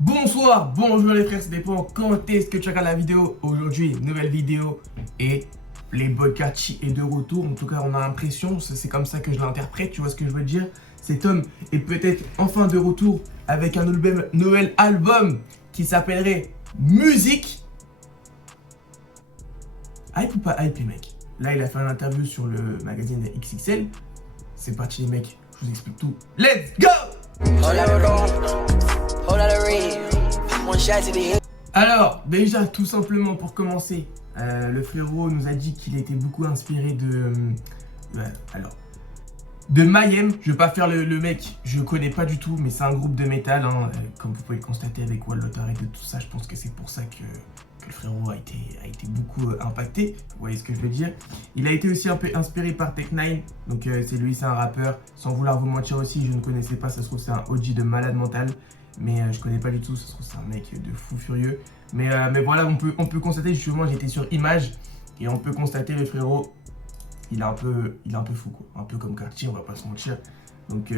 Bonsoir, bonjour les frères, ça dépend quand est-ce que tu regardes la vidéo. Aujourd'hui, nouvelle vidéo et les Bocacci est de retour. En tout cas, on a l'impression, c'est comme ça que je l'interprète, tu vois ce que je veux dire. Cet homme est peut-être enfin de retour avec un nouvel album qui s'appellerait Musique. Hype ou pas hype les mecs? Là, il a fait une interview sur le magazine XXL. C'est parti les mecs, je vous explique tout. Let's go! Alors, déjà, tout simplement pour commencer, le frérot nous a dit qu'il était beaucoup inspiré de Mayhem. Je vais pas faire le mec, je connais pas du tout, mais c'est un groupe de métal, hein, comme vous pouvez le constater avec Wallotar et de tout ça. Je pense que c'est pour ça que le frérot a été beaucoup impacté. Vous voyez ce que je veux dire. Il a été aussi un peu inspiré par Tech9, donc c'est lui, c'est un rappeur. Sans vouloir vous mentir aussi, je ne connaissais pas, ça se trouve c'est un OG de malade mental. Mais je connais pas du tout, ça se trouve c'est un mec de fou furieux. Mais voilà, on peut constater, justement, j'étais sur Image et on peut constater le frérot, il est un peu fou quoi. Un peu comme Cartier, on va pas se mentir. Donc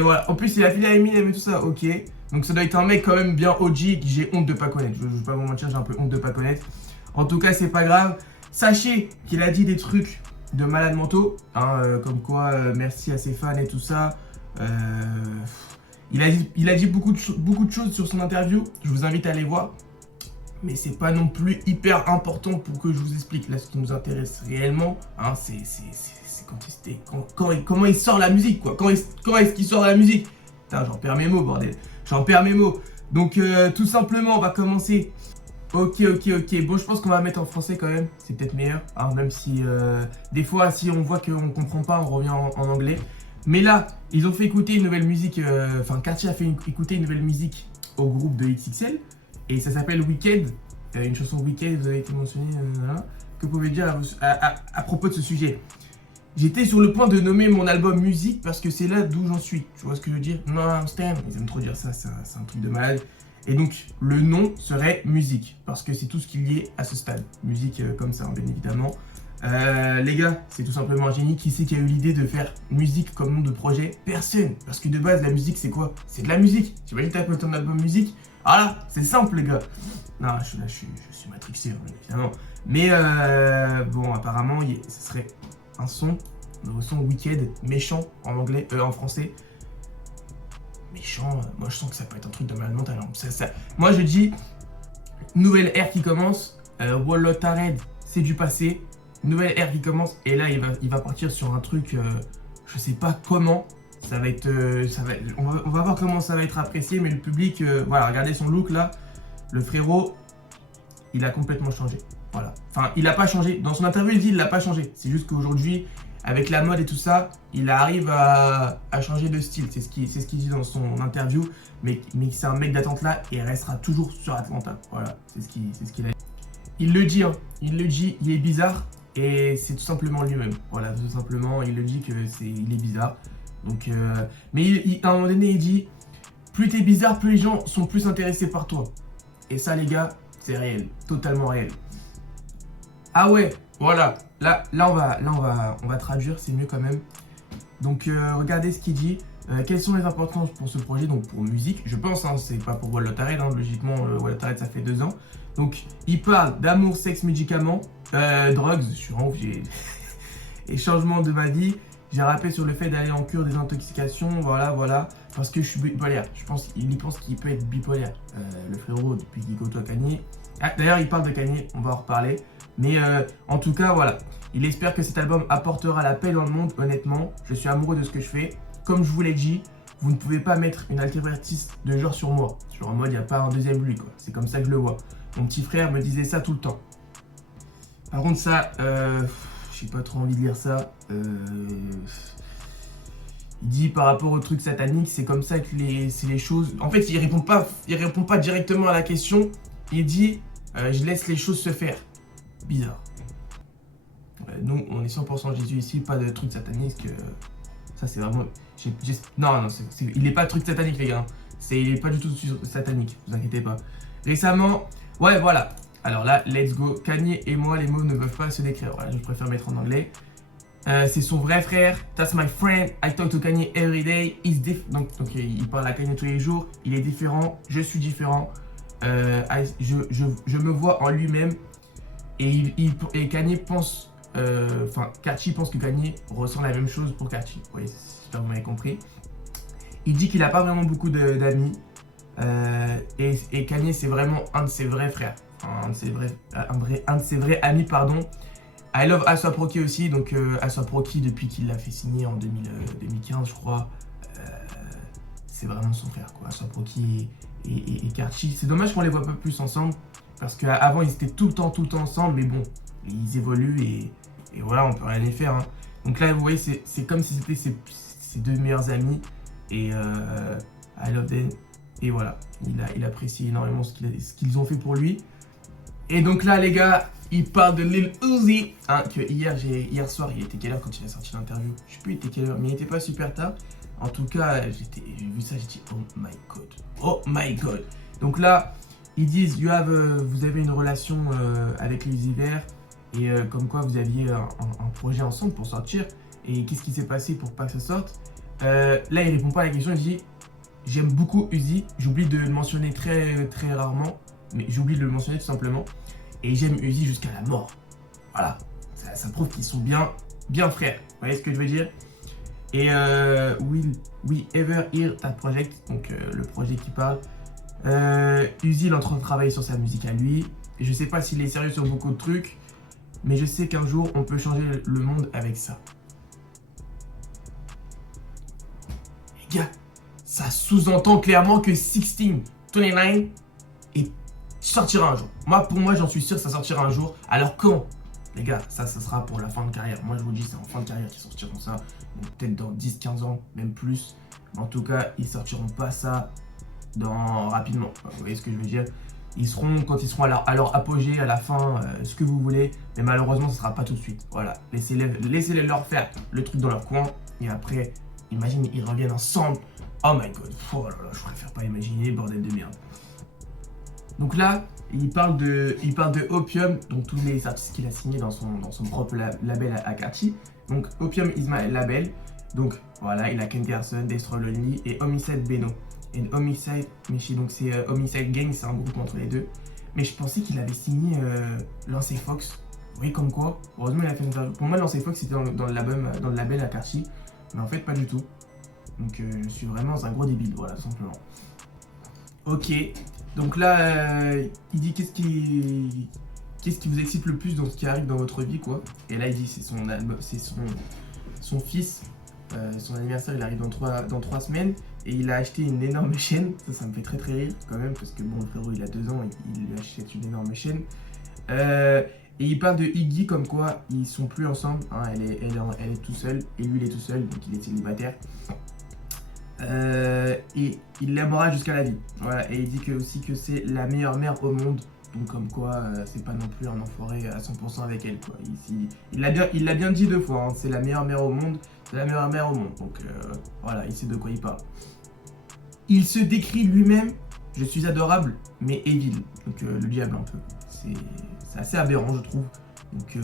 voilà. En plus il a filé à Eminem et tout ça, ok. Donc ça doit être un mec quand même bien OG que j'ai honte de pas connaître. Je vais pas vous mentir, j'ai un peu honte de pas connaître. En tout cas, c'est pas grave. Sachez qu'il a dit des trucs de malades mentaux, hein, comme quoi merci à ses fans et tout ça. Il a dit beaucoup de choses sur son interview, je vous invite à aller voir. Mais c'est pas non plus hyper important pour que je vous explique. Là, ce qui nous intéresse réellement, hein, c'est comment il sort la musique, quoi. Quand est-ce qu'il sort la musique? Putain, j'en perds mes mots, bordel. J'en perds mes mots. Donc, tout simplement, on va commencer. Ok. Bon, je pense qu'on va mettre en français quand même. C'est peut-être meilleur, hein, même si des fois, si on voit qu'on comprend pas, on revient en anglais. Mais là, ils ont fait écouter une nouvelle musique, Cartier a fait écouter une nouvelle musique au groupe de XXL, et ça s'appelle Weekend, une chanson Weekend, vous avez été mentionné, que vous pouvez dire à propos de ce sujet? J'étais sur le point de nommer mon album Musique parce que c'est là d'où j'en suis, tu vois ce que je veux dire? Non, Stan, ils aiment trop dire ça, c'est un truc de malade. Et donc, le nom serait Musique, parce que c'est tout ce qu'il y est à ce stade. Musique comme ça, bien évidemment. Les gars, c'est tout simplement un génie. Qui c'est qui a eu l'idée de faire musique comme nom de projet? Personne. Parce que de base, la musique, c'est quoi? C'est de la musique. Tu imagines t'as ton album musique? Voilà, c'est simple, les gars. Non, je suis matrixé, bien évidemment. Mais bon, apparemment, ce serait un son Wicked, méchant en anglais, en français. Méchant, moi je sens que ça peut être un truc de malade mental. Hein. Moi je dis, nouvelle ère qui commence, Wallotar, c'est du passé. Nouvelle ère qui commence, et là il va partir sur un truc, je sais pas comment, ça va être, on va voir comment ça va être apprécié, mais le public, voilà, regardez son look là, le frérot, il a complètement changé, voilà. Enfin, il a pas changé, dans son interview il dit il l'a pas changé, c'est juste qu'aujourd'hui, avec la mode et tout ça, il arrive à changer de style, c'est ce qu'il dit dans son interview, mais c'est un mec d'Atlanta et il restera toujours sur Atlanta, voilà, c'est ce qu'il a dit. Il le dit, hein, il est bizarre. Et c'est tout simplement lui-même. Voilà, tout simplement, il le dit que il est bizarre. Donc, mais à un moment donné, il dit, plus t'es bizarre, plus les gens sont plus intéressés par toi. Et ça, les gars, c'est réel, totalement réel. Ah ouais, voilà. Là, on va traduire, c'est mieux quand même. Donc, regardez ce qu'il dit. Quelles sont les importances pour ce projet? Donc, pour musique, je pense, hein, c'est pas pour Wallotar, hein, logiquement, Wallotar, ça fait 2 ans. Donc, il parle d'amour, sexe, médicaments, drogues, je suis en ouf, et changement de ma vie. J'ai rappelé sur le fait d'aller en cure des intoxications, voilà, parce que je suis bipolaire. Il pense qu'il peut être bipolaire, le frérot, depuis qu'il côtoie Kanye. Ah, d'ailleurs, il parle de Kanye, on va en reparler. Mais en tout cas, voilà. Il espère que cet album apportera la paix dans le monde, honnêtement. Je suis amoureux de ce que je fais. Comme je vous l'ai dit, vous ne pouvez pas mettre une alternative de genre sur moi. Genre en mode, il n'y a pas un deuxième lui, quoi. C'est comme ça que je le vois. Mon petit frère me disait ça tout le temps. Par contre, ça, j'ai pas trop envie de lire ça. Il dit par rapport au truc satanique, c'est comme ça que c'est les choses. En fait, il répond pas directement à la question. Il dit, je laisse les choses se faire. Bizarre. Nous, on est 100% Jésus ici, pas de truc satanique. Ça, c'est vraiment. Non, il est pas truc satanique, les gars. Il est pas du tout satanique, vous inquiétez pas. Récemment, ouais, voilà. Alors là, let's go. Kanye et moi, les mots ne peuvent pas se décrire. Voilà, je préfère mettre en anglais. C'est son vrai frère. That's my friend. I talk to Kanye every day. Donc, il parle à Kanye tous les jours. Il est différent. Je suis différent. Je me vois en lui-même. Et Kanye pense. Kachi pense que Kanye ressent la même chose pour Kachi. Oui, j'espère que vous m'avez compris. Il dit qu'il n'a pas vraiment beaucoup d'amis. Et Kanye, c'est vraiment un de ses vrais frères. Un de ses vrais amis, pardon. I love A$AP Rocky aussi, donc A$AP Rocky depuis qu'il l'a fait signer en 2015 je crois, c'est vraiment son frère quoi, A$AP Rocky et Kachi. C'est dommage qu'on les voit pas plus ensemble, parce qu'avant ils étaient tout le temps ensemble, mais bon, ils évoluent et voilà, on peut rien y faire. Hein. Donc là vous voyez, c'est comme si c'était ses deux meilleurs amis, et I love them, et voilà, il apprécie énormément ce qu'ils ont fait pour lui. Et donc là les gars, il parle de Lil Uzi, hein, que hier soir, il était quelle heure quand il a sorti l'interview? Je sais plus il était quelle heure, mais il était pas super tard. En tout cas, j'ai vu ça, j'ai dit oh my god, oh my god. Donc là, ils disent vous avez une relation avec Uzi Vert, et comme quoi vous aviez un projet ensemble pour sortir, et qu'est-ce qui s'est passé pour pas que ça sorte? Là, il répond pas à la question, il dit j'aime beaucoup Uzi, j'oublie de le mentionner très rarement, mais j'oublie de le mentionner tout simplement. Et j'aime Uzi jusqu'à la mort. Voilà. Ça prouve qu'ils sont bien frères. Vous voyez ce que je veux dire? Et Will We Ever Hear That Project, donc le projet qui parle. Uzi il est en train de travailler sur sa musique à lui. Et je sais pas s'il est sérieux sur beaucoup de trucs, mais je sais qu'un jour on peut changer le monde avec ça. Les gars, ça sous-entend clairement que 1629 est sortira un jour. Pour moi, j'en suis sûr, ça sortira un jour. Alors quand? Les gars, ça sera pour la fin de carrière. Moi, je vous dis, c'est en fin de carrière qu'ils sortiront ça. Peut-être dans 10-15 ans, même plus. Mais en tout cas, ils sortiront pas ça rapidement. Vous voyez ce que je veux dire? Quand ils seront à leur apogée, à la fin, ce que vous voulez. Mais malheureusement, ce sera pas tout de suite. Voilà. Laissez-les leur faire le truc dans leur coin. Et après, imagine, ils reviennent ensemble. Oh my god. Oh là là, je préfère pas imaginer, bordel de merde. Donc là, il parle de Opium, donc tous les artistes qu'il a signés dans son propre label à Kachi. Donc Opium is my label. Donc voilà, il a Ken Garson, Destroy Lonely et Homicide Beno. Et Homicide, donc c'est Homicide Gang, c'est un groupe entre les deux. Mais je pensais qu'il avait signé Lancey Fox. Vous voyez comme quoi, heureusement il a fait une interview. Pour moi, Lancey Fox c'était dans le label à Kachi. Mais en fait, pas du tout. Donc je suis vraiment un gros débile, voilà, tout simplement. Ok. Donc là, il dit qu'est-ce qui vous excite le plus dans ce qui arrive dans votre vie, quoi. Et là, il dit c'est son fils, son anniversaire, il arrive dans 3 semaines, et il a acheté une énorme chaîne. Ça me fait très rire quand même, parce que bon, le frérot, il a 2 ans, il lui achète une énorme chaîne. Et il parle de Iggy comme quoi ils sont plus ensemble, hein, elle est tout seule, et lui il est tout seul, donc il est célibataire. Et il l'aimera jusqu'à la vie. Voilà. Et il dit aussi que c'est la meilleure mère au monde. Donc comme quoi, c'est pas non plus un enfoiré à 100% avec elle. Quoi. Il l'a bien dit 2 fois. Hein. C'est la meilleure mère au monde. C'est la meilleure mère au monde. Donc voilà, il sait de quoi il parle. Il se décrit lui-même. Je suis adorable, mais evil. Donc le diable un peu. C'est assez aberrant, je trouve. Donc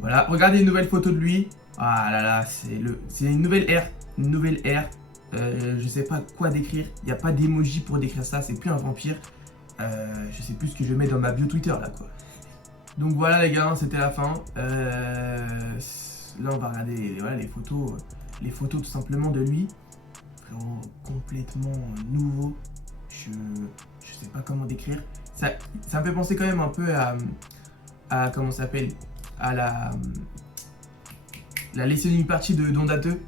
voilà. Regardez une nouvelle photo de lui. Ah là là, c'est une nouvelle ère. Une nouvelle ère. Je sais pas quoi décrire. Il n'y a pas d'emoji pour décrire ça. C'est plus un vampire. Je sais plus ce que je mets dans ma bio Twitter là quoi. Donc voilà les gars, c'était la fin. Là on va regarder voilà, les photos tout simplement de lui. Frérot, complètement nouveau. Je sais pas comment décrire. Ça me fait penser quand même un peu à comment ça s'appelle, à la listening party de Donda 2.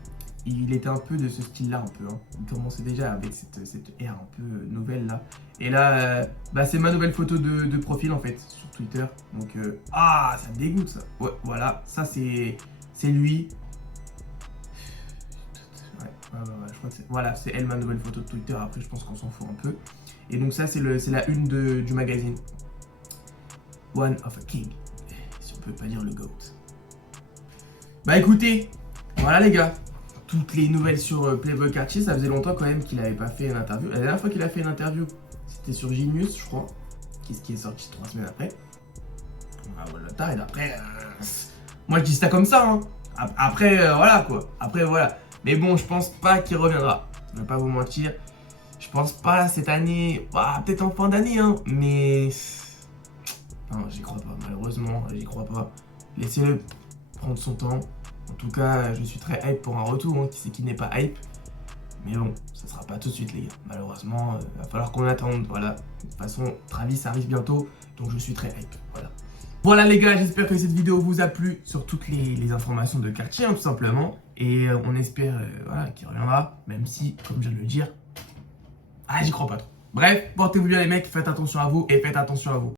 Il était un peu de ce style-là, un peu. Hein. Il commençait déjà avec cette ère un peu nouvelle, là. Et là, c'est ma nouvelle photo de profil, en fait, sur Twitter. Donc, ça me dégoûte, ça. Ouais, voilà, ça, c'est lui. Ouais, je crois que c'est... Voilà, c'est elle, ma nouvelle photo de Twitter. Après, je pense qu'on s'en fout un peu. Et donc, ça, c'est la une du magazine. One of a King. Si on peut pas dire le GOAT. Bah, écoutez, voilà, les gars. Toutes les nouvelles sur Playboi Carti, ça faisait longtemps quand même qu'il n'avait pas fait une interview. La dernière fois qu'il a fait une interview, c'était sur Genius, je crois, qui est sorti 3 semaines après. Ah voilà, et après, moi je dis ça comme ça, hein. Après, voilà quoi. Après, voilà. Mais bon, je pense pas qu'il reviendra. Je vais pas vous mentir. Je pense pas cette année. Bah, peut-être en fin d'année, hein. Mais. Non, j'y crois pas. Malheureusement, j'y crois pas. Laissez-le prendre son temps. En tout cas, je suis très hype pour un retour. Hein. Qui c'est qui n'est pas hype? Mais bon, ça sera pas tout de suite, les gars. Malheureusement, il va falloir qu'on attende. Voilà. De toute façon, Travis arrive bientôt. Donc, je suis très hype. Voilà. Voilà les gars, j'espère que cette vidéo vous a plu sur toutes les informations de quartier, hein, tout simplement. Et on espère voilà, qu'il reviendra, même si, comme je viens de le dire, j'y crois pas trop. Bref, portez-vous bien les mecs, faites attention à vous et faites attention à vous.